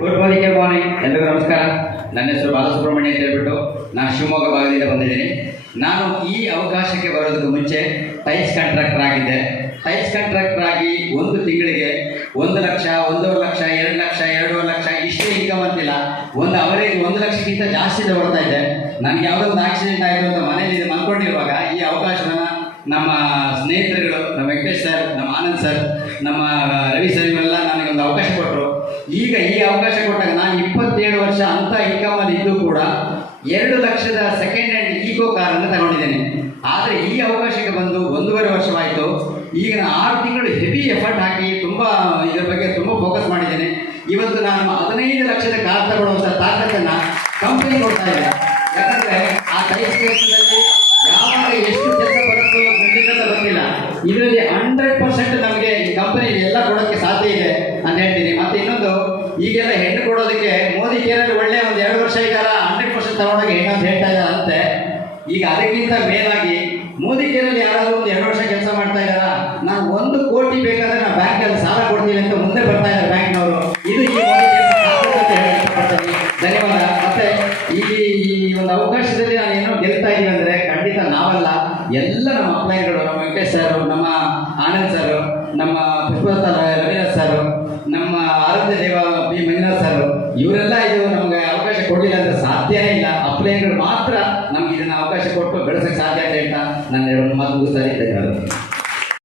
Good ಬಾಣಿ ಎಲ್ಲರಿಗೂ ನಮಸ್ಕಾರ. ನನ್ನ ಹೆಸರು ಬಾಲಸುಬ್ರಹ್ಮಣ್ಯ ಅಂತ ಹೇಳ್ಬಿಟ್ಟು ನಾನು ಶಿವಮೊಗ್ಗ ಭಾಗದಿಂದ ಬಂದಿದ್ದೀನಿ. ನಾನು ಈ ಅವಕಾಶಕ್ಕೆ ಬರೋದಕ್ಕೆ ಮುಂಚೆ ಟೈಲ್ಸ್ ಕಾಂಟ್ರಾಕ್ಟರ್ ಆಗಿದ್ದೆ. ಟೈಲ್ಸ್ ಕಾಂಟ್ರಾಕ್ಟರ್ ಆಗಿ ಒಂದು ತಿಂಗಳಿಗೆ ಒಂದು ಲಕ್ಷ, ಒಂದೂವರೆ ಲಕ್ಷ, ಎರಡು ಲಕ್ಷ, ಎರಡೂವರೆ ಲಕ್ಷ ಇಷ್ಟೇ ಇನ್ಕಮ್ ಅಂತಿಲ್ಲ. ಒಂದು ಅವರೇಜ್ ಒಂದು ಲಕ್ಷಕ್ಕಿಂತ ಜಾಸ್ತಿ ತಗೊಳ್ತಾ ಇದೆ ನನಗೆ ಯಾವುದೋ ಒಂದು ಆಕ್ಸಿಡೆಂಟ್ ಆಯಿತು ಅಂತ ಮನೇಲಿ ಇದು ಮಲ್ಕೊಂಡಿರುವಾಗ ಈ ಅವಕಾಶನ ನಮ್ಮ ಸ್ನೇಹಿತರುಗಳು, ನಮ್ಮ ವೆಂಕಟೇಶ್ ಸರ್ ನಮ್ಮ ಆನಂದ್ ಸರ್ ನಮ್ಮ ರವಿ ಸರ್ ಇವೆಲ್ಲ ನನಗೆ ಒಂದು ಅವಕಾಶ ಕೊಟ್ಟರು ಈಗ ಈ ಅವಕಾಶ ಕೊಟ್ಟಾಗ ನಾನು ಇಪ್ಪತ್ತೇಳು ವರ್ಷ ಅಂತ ಇನ್ಕಮ್ ಅಲ್ಲಿ ಇದ್ದು ಕೂಡ ಎರಡು ಲಕ್ಷದ ಸೆಕೆಂಡ್ ಹ್ಯಾಂಡ್ ಈಗೋ ಕಾರನ್ನು ತಗೊಂಡಿದ್ದೇನೆ. ಆದರೆ ಈ ಅವಕಾಶಕ್ಕೆ ಬಂದು ಒಂದೂವರೆ ವರ್ಷವಾಯಿತು. ಈಗ ನಾನು ಆರು ತಿಂಗಳು ಹೆವಿ ಎಫರ್ಟ್ ಹಾಕಿ ತುಂಬ ಇದರ ಬಗ್ಗೆ ತುಂಬ ಫೋಕಸ್ ಮಾಡಿದ್ದೇನೆ. ಇವತ್ತು ನಾನು ಹದಿನೈದು ಲಕ್ಷದ ಕಾರ್ ತಗೊಳ್ಳುವಂಥ ತಾಕತ್ತನ್ನು ಕಂಪನಿ ಕೊಡ್ತಾ ಇದೆ. ಯಾಕಂದರೆ ಆ ಕೆಲಸದಲ್ಲಿ ಯಾವಾಗ ಎಷ್ಟು ಕೆಲಸ ಬರುತ್ತೋ ಖಂಡಿತ ಇದರಲ್ಲಿ ಹಂಡ್ರೆಡ್ ಪರ್ಸೆಂಟ್ ನಮಗೆ ಈ ಕಂಪನಿ ಎಲ್ಲ ಕೊಡೋಕ್ಕೆ ಈಗೆಲ್ಲ ಹೆಣ್ಣು ಕೊಡೋದಕ್ಕೆ ಮೋದಿ ಕೇರಲ್ಲಿ ಒಳ್ಳೆ ಒಂದು ಎರಡು ವರ್ಷ ಇದ್ದಾರ ಹಂಡ್ರೆಡ್ ಪರ್ಸೆಂಟ್ ತಗೊಂಡೋಗಿ ಹೆಣ್ಣು ಅಂತ ಹೇಳ್ತಾ ಇದ್ದಾರಂತೆ. ಈಗ ಅದಕ್ಕಿಂತ ಮೇಲಾಗಿ ಮೋದಿ ಕೇರಲ್ಲಿ ಯಾರಾದರೂ ಒಂದು ಎರಡು ವರ್ಷ ಕೆಲಸ ಮಾಡ್ತಾ ಇದ್ದಾರ? ನಾನು ಒಂದು ಕೋಟಿ ಬೇಕಾದ್ರೆ ನಾವು ಬ್ಯಾಂಕಲ್ಲಿ ಸಾಲ ಕೊಡ್ತೀನಿ ಅಂತ ಮುಂದೆ ಬರ್ತಾ ಇದ್ದಾರೆ ಬ್ಯಾಂಕ್ನವರು. ಇದು ಈ ಅಂತ. ಧನ್ಯವಾದ. ಮತ್ತೆ ಈ ಈ ಒಂದು ಅವಕಾಶದಲ್ಲಿ ನಾನು ಏನೋ ಗೆಲ್ತಾ ಇದ್ದೀನಿ ಅಂದ್ರೆ ಖಂಡಿತ ನಾವಲ್ಲ. ಎಲ್ಲ ನಮ್ಮ ಅಪ್ಲೈಗಳು ನಮ್ಮ ವೆಂಕಟೇಶ್ ಸರ್ ನಮ್ಮ ಆನಂದ್ ಸರ್ ನಮ್ಮ ಪುಷ್ಪಲತ ಇವರೆಲ್ಲ ಇದು ನಮ್ಗೆ ಅವಕಾಶ ಕೊಡಲಿಲ್ಲ ಅಂದ್ರೆ ಸಾಧ್ಯನೇ ಇಲ್ಲ. ಅಪ್ಲೈಗಳು ಮಾತ್ರ ನಮ್ಗೆ ಇದನ್ನ ಅವಕಾಶ ಕೊಟ್ಟು ಬೆಳೆಸಕ್ಕೆ ಸಾಧ್ಯ ಅಂತ ಹೇಳ್ತಾ ನನ್ನ ಎರಡು ಮಾತು ಮುಗಿಸ್ತಾ ಇದ್ದೇನೆ.